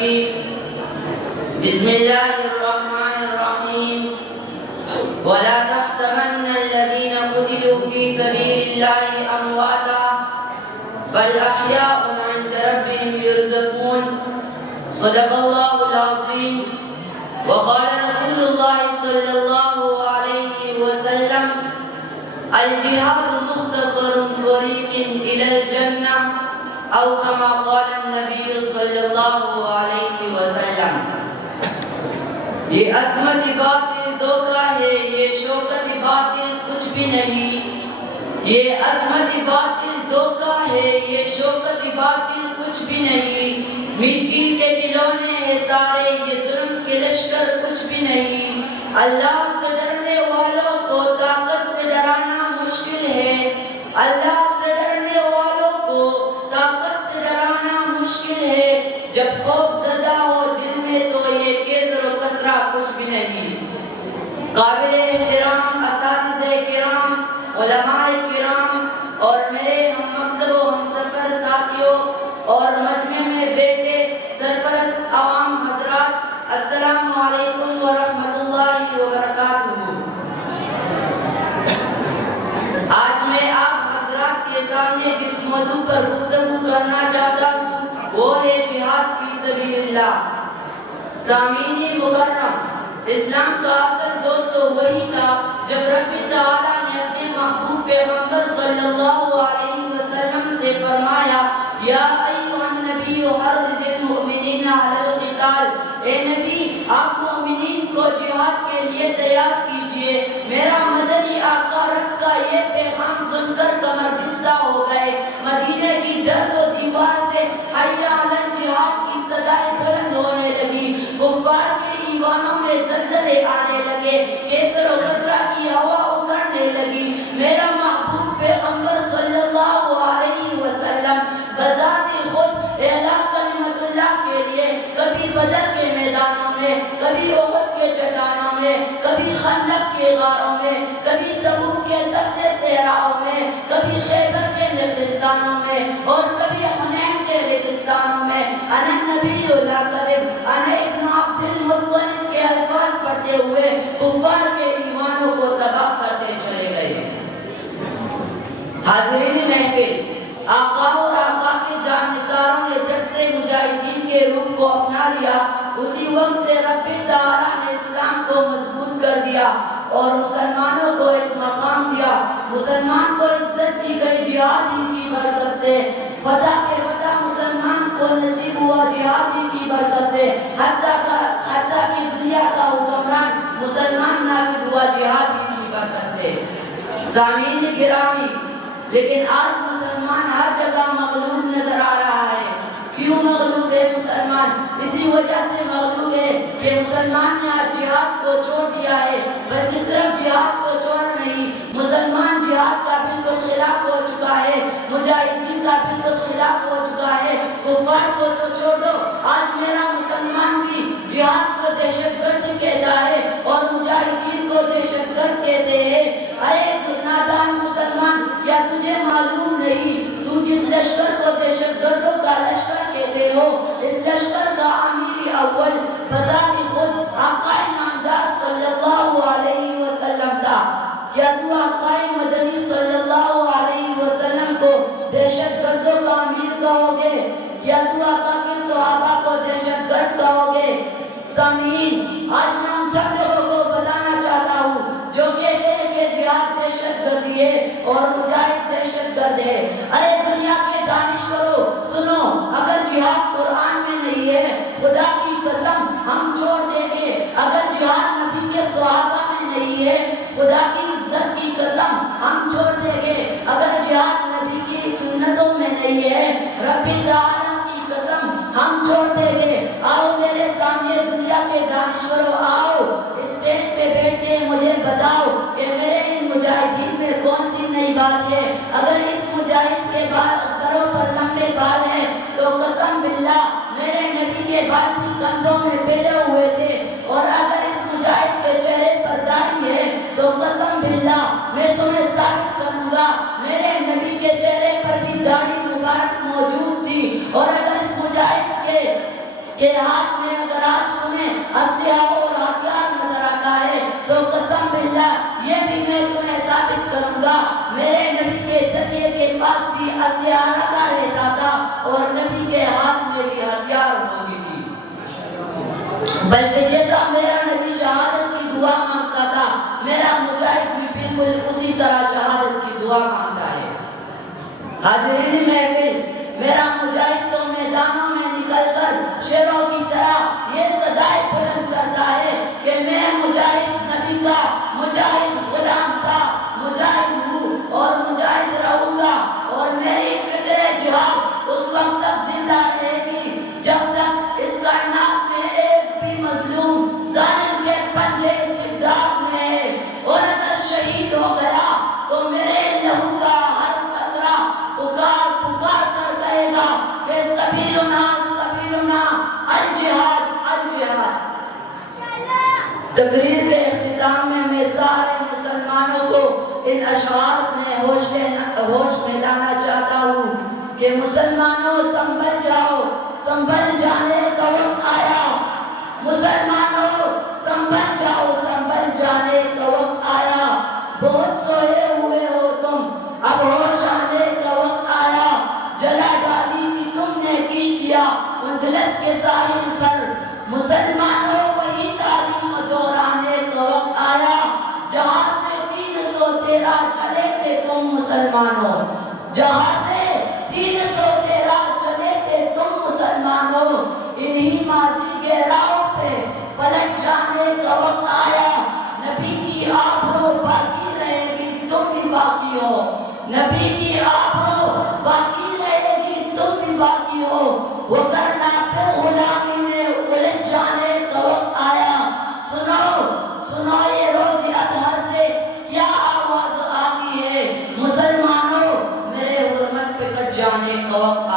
الرفيق. بسم الله الرحمن الرحيم. ولا تحسبن الذين قتلوا في سبيل الله أمواتا بل أحياء عند ربهم يرزقون. صدق الله العظيم. وقال رسول الله صلى الله عليه وسلم: الجهاد مختصر طريق إلى الجنة، أو كما قال النبي صلی اللہ علیہ وسلم. یہ عظمت باطل دھوکہ ہے، یہ شوکت باطل کچھ بھی نہیں. یہ عظمت باطل دھوکہ ہے، یہ شوکت باطل کچھ بھی نہیں. مٹی کے کھلونے ہیں سارے، یہ ظلم کے لشکر کچھ بھی نہیں. اللہ سے ڈرنے والوں کو طاقت سے ڈرانا مشکل ہے. اللہ سے ڈرنے والوں کو طاقت سے ڈرانا مشکل ہے. جب خوف زدہ ہو دل میں تو یہ کیسر و کسرہ کچھ بھی نہیں. قابل احترام اساتذہ کرام، علماء کرام اور میرے ہم مکتب و ہم سفر ساتھیوں اور مجمع میں بیٹھے سرپرست عوام حضرات، السلام علیکم ورحمۃ اللہ وبرکاتہ. آج میں آپ حضرات کے سامنے جس موضوع پر گفتگو کرنا چاہتا ہوں وہ ہے جہاد فی سبیل اللہ. سامعین مکرم، اسلام کا اصل دور تو وہی تھا جب رب تعالیٰ نے اپنے محبوب پیغمبر صلی اللہ علیہ وسلم سے فرمایا: یا ایھا النبی حرض المؤمنین علی القتال. اے نبی، آپ مومنین کو جہاد کے لیے تیار کیجئے. میرا مدنی آقا رب کا یہ پیغام سن کر کمر بستہ ہو گئے. مدینہ کی درد و دیوار سے حی علی الجہاد کی صدائیں بلند ہونے لگی. کفار کے ایوانوں میں زلزلے آنے لگے، کیسر و کسرہ کی ہوا اکھڑنے لگی. میرا محبوب پیغمبر صلی اللہ علیہ وسلم بذات خود اعلیٰ کلمت اللہ کے لیے کبھی بدر کے میدانوں میں، کبھی احد کے چٹانوں میں، کبھی خندق کے غاروں میں، کبھی تبوک کے تپتے صحراؤں میں، کبھی خیبر کے نخلستانوں میں اور کبھی حنین کے ریگستانوں میں انا نبی لا کذب انا ابن عبد المطلب کے الفاظ پڑھتے ہوئے کفار کے ایمانوں کو تباہ کرتے چلے گئے. حاضرین محفل، آقا اور آقا کے جانثاروں نے جب سے مجاہدین کے روح کو اپنا لیا، اسی وقت سے رب تعالیٰ نے اسلام کو مضبوط کر دیا اور مسلمانوں کو ایک مقام دیا. مسلمان کو عزت دی گئی جہاد ہی کی برکت سے. فتح کے فتح مسلمان کو نصیب ہوا جہاد ہی کی برکت سے. حتیٰ کہ دنیا کا حکمران مسلمان نافذ ہوا جہاد ہی کی برکت سے. سامعین گرامی، لیکن آج مسلمان ہر جگہ مغلوب نظر آ رہا ہے. کیوں مغلوب ہے مسلمان؟ اسی وجہ سے مغلوب ہے کہ مسلمان نے آج جہاد کو چھوڑ دیا ہے. بلکہ صرف جہاد کو چھوڑ نہیں، مسلمان جہاد کا بالکل خلاف ہو چکا ہے، مجاہدین کا بالکل خلاف ہو چکا ہے. کفار کو تو چھوڑ دو، آج میرا مسلمان بھی جہاد کو دہشت گرد کہتا ہے اور مجاہدین کو دہشت گرد کہتے ہیں. ارے نادان مسلمان، کیا تجھے معلوم نہیں تو جس لشکر کو دہشت گردوں کا لشکر کہتے ہو، اس لشکر کا امیر اول بذات خود آقا نامدار صلی اللہ علیہ وسلم تھا. کیا تو آقا مدنی صلی اللہ علیہ وسلم کو دہشت گردوں کا امیر کہو گے؟ کیا تو آقا کے صحابہ کو دہشت گرد کہو گے؟ سامعین، آج میں ان سب لوگوں کو بتانا چاہتا ہوں جو کہتے ہیں کہ جہاد دہشت گردی ہے اور مجاہد دہشت گرد ہے. ارے دنیا کے دانشوروں سنو، اگر جہاد قرآن میں نہیں ہے خدا کی قسم ہم چھوڑ دیں گے. اگر جہاد نبی کے صحابہ میں نہیں ہے خدا کی عزت کی قسم ہم چھوڑ دیں گے. اگر جہاد نبی کی سنتوں میں نہیں ہے رب تعالیٰ کی قسم ہم چھوڑ دیں گے. آؤ میرے سامنے دنیا کے دانشوروں، آؤ اسٹیج پہ بیٹھ کے مجھے بتاؤ کہ میرے ان مجاہدین میں کون سی نئی بات ہے. اگر اس مجاہد کے سروں پر لمبے بال ہیں تو قسم باللہ میرے نبی کے بال بھی کندھوں میں پھیلے ہوئے تھے. اور اگر اس مجاہد کے چہرے پر داڑھی ہے تو قسم باللہ میں تمہیں ثابت کروں گا میرے نبی کے چہرے پر بھی داڑھی مبارک موجود تھی. اور اگر اس مجاہد کہ ہاتھ میں اگر آج تمہیں اسلحہ اور ہتھیار نظر آتا ہے تو قسم باللہ یہ بھی میں تمہیں ثابت کروں گا میرے نبی کے تکیے کے پاس بھی اسلحہ رکھا رہتا تھا اور نبی کے ہاتھ میں بھی ہتھیار ہوتی تھی، بلکہ جیسا میرا نبی شہادت کی دعا مانگتا تھا میرا مجاہد بھی بالکل اسی طرح شہادت کی دعا مانگتا ہے۔ حاضرین محفل، میرا مجاہد تو میدانوں میں نکل کر شیروں کی طرح یہ صدائے بلند کرتا ہے کہ میں مجاہد نبی کا مجاہد غلام تھا، مجاہد ہوں اور مجاہد رہوں گا، اور میری فکر جہاد اس وقت تک زندہ رہے گی جب تک اس کائنات میں ایک بھی مظلوم ظالم کے پنجے استبداد میں ہے، اور اگر شہید ہو گیا تو میرے لہو کا ہر قطرہ پکار پکار کر کہے گا کہ سبیلنا سبیلنا الجہاد الجہاد۔ تقریر کے اختتام میں میں سارے مسلمانوں کو ان اشعار میں ہوش میں لانا چاہتا ہوں کہ مسلمانوں سنبھل جاؤ، سنبھل جانے کا وقت آیا، مسلمانوں سنبھل جاؤ، سنبھل جانے کا وقت آیا، بہت سوئے ہوئے ہو تم، اب ہوش آنے کا وقت آیا، جلا ڈالی تھی تم نے کشتیاں اندلس کے ساحل پر، مسلمانوں وہی تاریخ دہرانے کا وقت آیا، جہاں سے 313 چلے تھے تم مسلمانوں، جہاں سے 313 چلے تھے تم مسلمانوں، انہی ماضی کے راہوں پہ پلٹ جانے کا وقت آیا، نبی کی آبرو باقی رہے گی تم بھی باقی ہو، نبی کی آبرو باقی رہے گی تم بھی باقی ہو، وگرنہ پھر غلامی میں الجھ جانے کا وقت آیا۔ سنو سنو یہ روز اضحیٰ سے کیا آواز آتی ہے، مسلمانوں میرے حرمت پہ کٹ جانے کا وقت